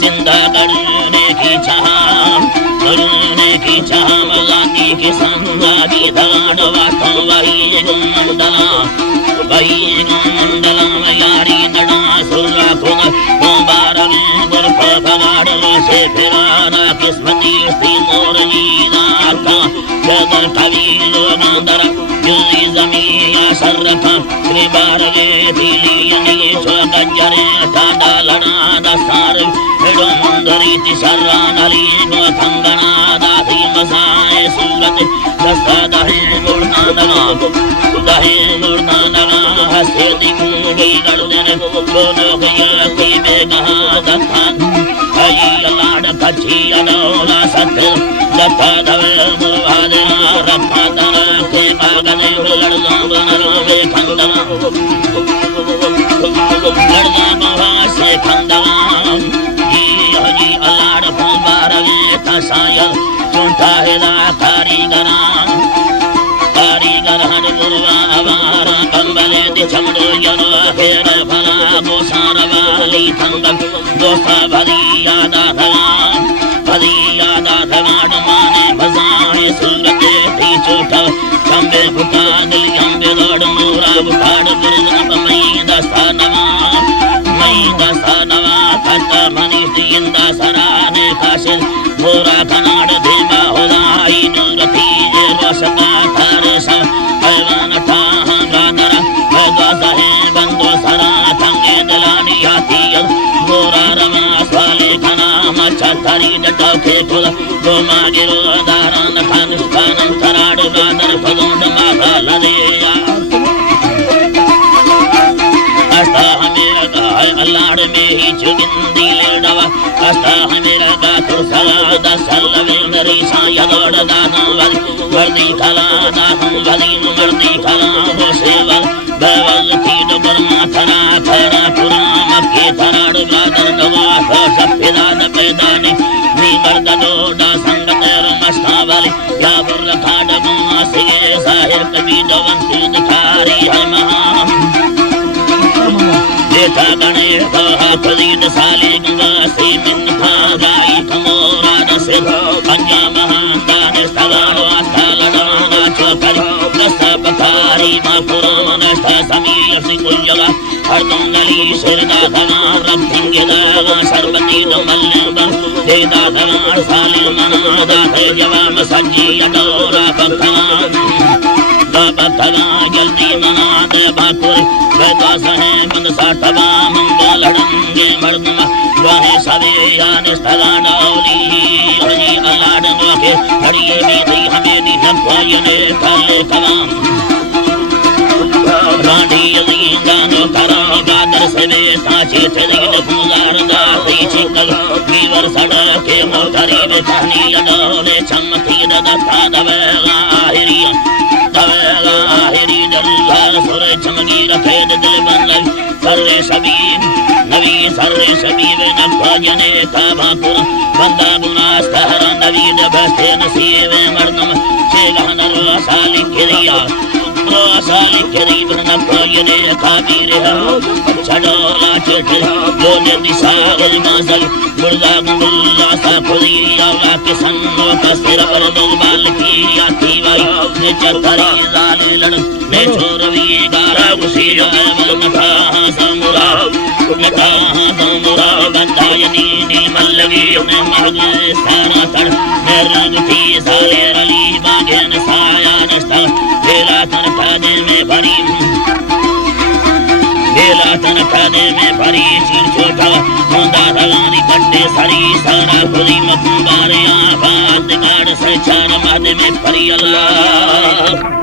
जिंदा करने की चाह मलानी की संगागी धरान वास्तव वही मंडला यारी नड़ा सुरा खुद मुबारक गुरफ भगाड़ से फिराना किस्मती स्त्री मोर जीना का जदर कवि लोनांदर जुली जमीया शर्रफा श्रीबार ये दिली यनी स्वगजरे दादा लड़ा दसार हिडोंदरी तिसरा नली नो थंगना दाधी मसाए सूरत दस्ता दहे मुर्नादना हसे दिखूंगी गरुदन दोनों गया कोई बेगहा दत्तान आई अलाड कच्ची अनौला सत्य दत्ता दवे मुर्वादना रत्ता दना के बागने लड़ना बनरो बेखंदना लड़ना मवा से खंदना जी अलाड फुलबारवे तसायल चुंटा हिला कारीगरा कारीगरहन गुरुवा आवारा कंबले दि चमड़ो यनो हेर फला गोसार वाली थंगम दोसा भली यादा धवाड़ माने भजाए सूरत थी चोटा चंबे भुटा दिल चंबे लोड मूरा बुखाड़ गुरुजन मई दस्ता नवा कत मनीष दिंदा सराने खासिल मोरा खनाड़ देवा होलाई नूरती जे रोशका थारसा पैवान ठाहा गादरा भगवत है बंदो सरा थंगे दलानी आती मोरा रमा स्वाले खना मचा थरी जटो के फुल गोमा गिरो दारन खान खानम थराड़ गादर फगोंड माथा लदेया अस्ता हमेरा गाय अल्लाड़ में ही चुगिंदी लेडवा अस्ता हमेरा गा तुसला दसलवे नरी सायलोड दानम वर्दी खला दानम वली वर्दी खला होसेवल बवल तीड बरमा थरा थरा पुराम के थराड़ गादर दवा हो सफिदाद पैदानी नी मर्दनो दा संगतर मस्तावली या बुर खाड़ गुमा से साहिर कभी दवन तीद खारी है महाम देखा गणे हाथ दीद साले गंगा से मिन खा गाई खमोरा दसे पंजा महादान स्थलानो स्थलदाना चोकरी दस पथारी मापुरा मनस्था समीर सिकुल्यगा हरदम गली शिरदा धना रब थिंगेदा सर्वती दमल्यबा देदा धना साले मनादा थे जवाम सज्जी अडोरा पखना जल्दी मना दे बाकुर बेदास है मन साठवा मंगल हड़ंगे मर्दमा वाहे सवे यान स्थलानौली हरी अलाड नोके हरिये मीठी हमें दी नफायने काले कलाम रानी यलींगानो करा गादर सेवे ताचे तेरीन फूलार दाती चिकल वीवर सड़के मोटरी में कहनी अडोले चमकी दत्ता दवेगा आहिरी दल्ला सुरे चमकी रखे दिल बंदल सर्वे सबीब नबी सर्वे सबीब नफायने काबापुर बंदा बुनास कहरा नवीद बस्ते नसीब मर्दम शेगहन रोसाली किरिया रोसाली किरीब नफायने काबीर चढ़ोला चिठ योने दिशागल माजल मुर्दा गुल्ला सा खुलिया के संगो का सिर पर दलबाल की आती वाई ने चतरी जाल लड़ ने छोरवी गारा उसी मन था समुरा बंदायनी नी मल्लगी ने मर्ग सारा तड़ मेरग थी साले रली बागेन साया नस्ता बेला तन खाने में भरी चीर छोटा मुंदा धलानी कट्टे सरी सारा खुली मकुबारे आबाद गाड़ से चार मादे में फरी अल्लाह